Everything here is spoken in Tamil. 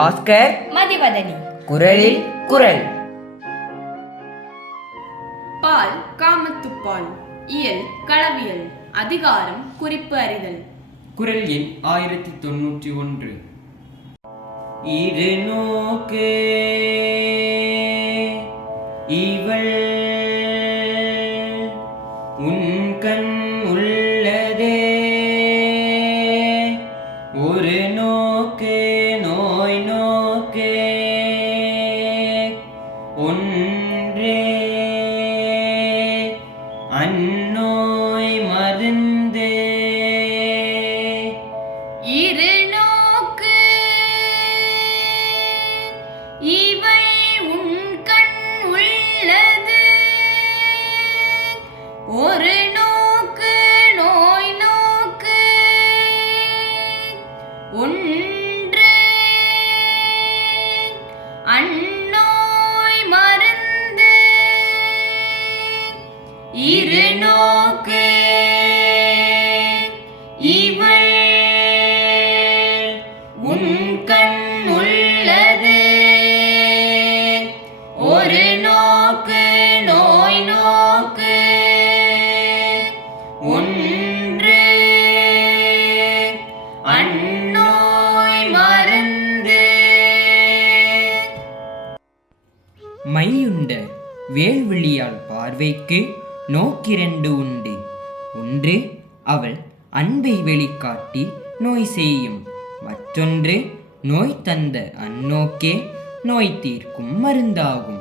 பாஸ்கர் மதிவதனி. குரலில் குரல். பால் காமத்துப்பால் இயல் களவியல். அதிகாரம் குறிப்பு அறிதல். குரல் எண் ஆயிரத்தி தொண்ணூற்றி ஒன்று. இரு நோக்கு இவள் உன் கண் உள்ளதே. ஒரு ஒன்றே அந்நோய் மருந்து. இரு நோக்கு உன் கண் உள்ளது. ஒரு இருநோக்கு இவள் உன் கண் உள்ளது ஒரு நோக்கு நோய் நோக்கு. ஒன்று அந்நோய் மருந்து. மையுண்ட வேல்விழியால் பார்வைக்கு நோக்கிரண்டு உண்டு. ஒன்று அவள் அன்பை வெளிக்காட்டி நோய் செய்யும். மற்றொன்று நோய் தந்த அந்நோக்கே நோய் தீர்க்கும் மருந்தாகும்.